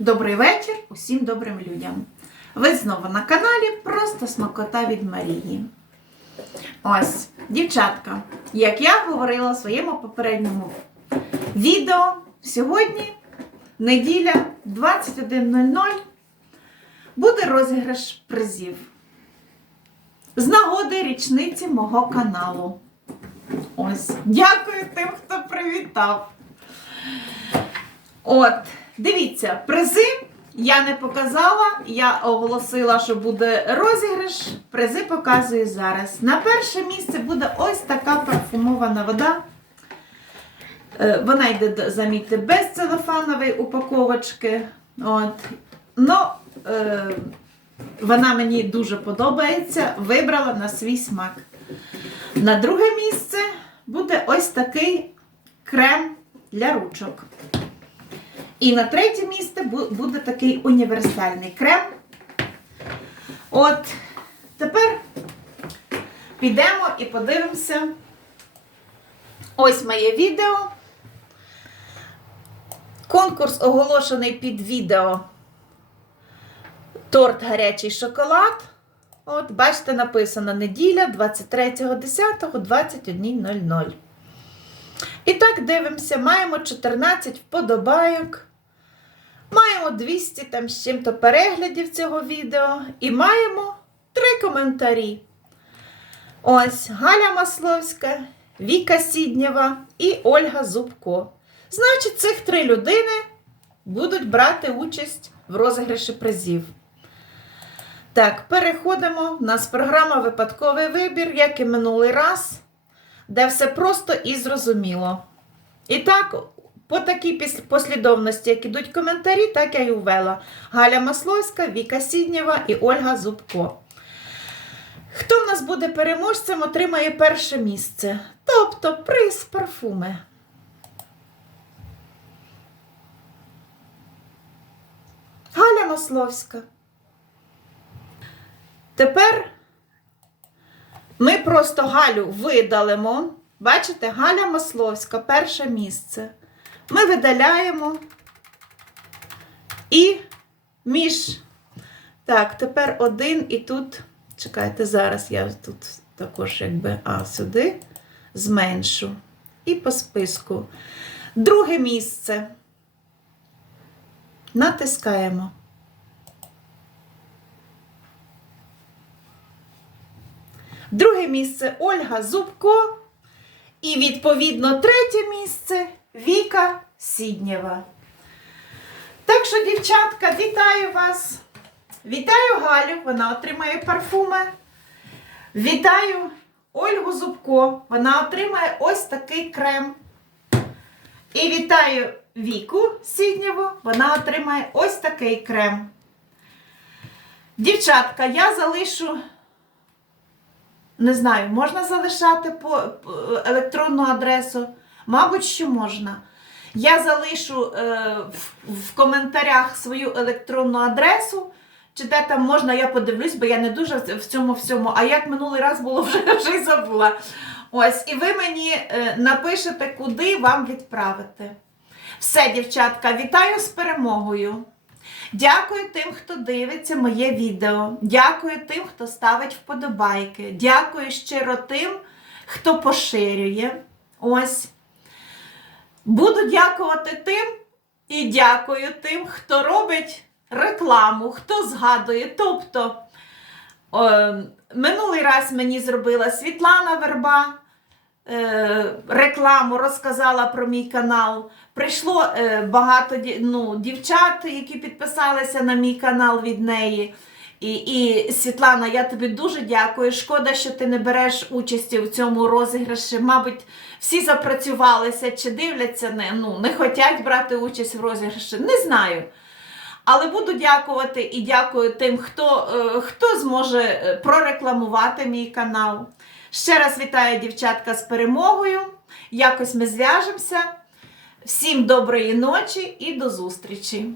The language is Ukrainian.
Добрий вечір усім добрим людям. Ви знову на каналі Просто Смакота від Марії. Ось, дівчатка, як я говорила в своєму попередньому відео, сьогодні неділя 21.00 буде розіграш призів. З нагоди річниці мого каналу. Ось, дякую тим, хто привітав. От, дивіться, призи я не показала. Я оголосила, що буде розіграш. Призи показую зараз. На перше місце буде ось така парфумована вода. Е, Вона йде, замітьте, без целофанової упаковочки. От. Ну, е, вона мені дуже подобається. Вибрала на свій смак. На друге місце буде ось такий крем для ручок. І на третє місце буде такий універсальний крем. От тепер підемо і подивимося. Ось моє відео. Конкурс оголошений під відео Торт гарячий шоколад. От, бачите, написано неділя 23.10.21.00. І так дивимося, маємо 14 вподобайок. Маємо 200 там з чим-то переглядів цього відео. І маємо три коментарі. Ось Галя Масловська, Віка Сіднєва і Ольга Зубко. Значить, цих три людини будуть брати участь в розіграші призів. Так, переходимо. У нас програма Випадковий вибір, як і минулий раз, де все просто і зрозуміло. І так, по такій послідовності, як ідуть коментарі, так я й увела. Галя Масловська, Віка Сіднєва і Ольга Зубко. Хто в нас буде переможцем, отримає перше місце. Тобто приз парфуми. Галя Масловська. Тепер ми просто Галю видалимо. Бачите, Галя Масловська, перше місце. Ми видаляємо і між. Так, тепер один і тут. Чекайте, зараз я тут також, якби, а, сюди зменшу. І по списку. Друге місце. Натискаємо. Друге місце Ольга Зубко. І, відповідно, третє місце Віка Сіднєва. Так що, дівчатка, вітаю вас! Вітаю Галю, вона отримає парфуми. Вітаю Ольгу Зубко, вона отримає ось такий крем. І вітаю Віку Сіднєву, вона отримає ось такий крем. Дівчатка, я залишу не знаю, можна залишати по, електронну адресу? Мабуть, що можна. Я залишу е, в, в коментарях свою електронну адресу. Чи де там можна, я подивлюсь, бо я не дуже в цьому всьому. А як минулий раз було, вже, вже й забула. Ось, і ви мені е, напишете, куди вам відправити. Все, дівчатка, вітаю з перемогою. Дякую тим, хто дивиться моє відео. Дякую тим, хто ставить вподобайки. Дякую щиро тим, хто поширює. Ось. Буду дякувати тим і дякую тим, хто робить рекламу, хто згадує. Тобто, е, минулий раз мені зробила Світлана Верба. е, Рекламу розказала про мій канал. Прийшло е, багато ну, дівчат, які підписалися на мій канал від неї. І, і Світлана, я тобі дуже дякую. Шкода, що ти не береш участі в цьому розіграші. Мабуть, всі запрацювалися чи дивляться, не, ну, не хочуть брати участь в розіграші. Не знаю. Але буду дякувати і дякую тим, хто, е, хто зможе е, прорекламувати мій канал. Ще раз вітаю дівчатка з перемогою. Якось ми зв'яжемося. Всім доброї ночі і до зустрічі!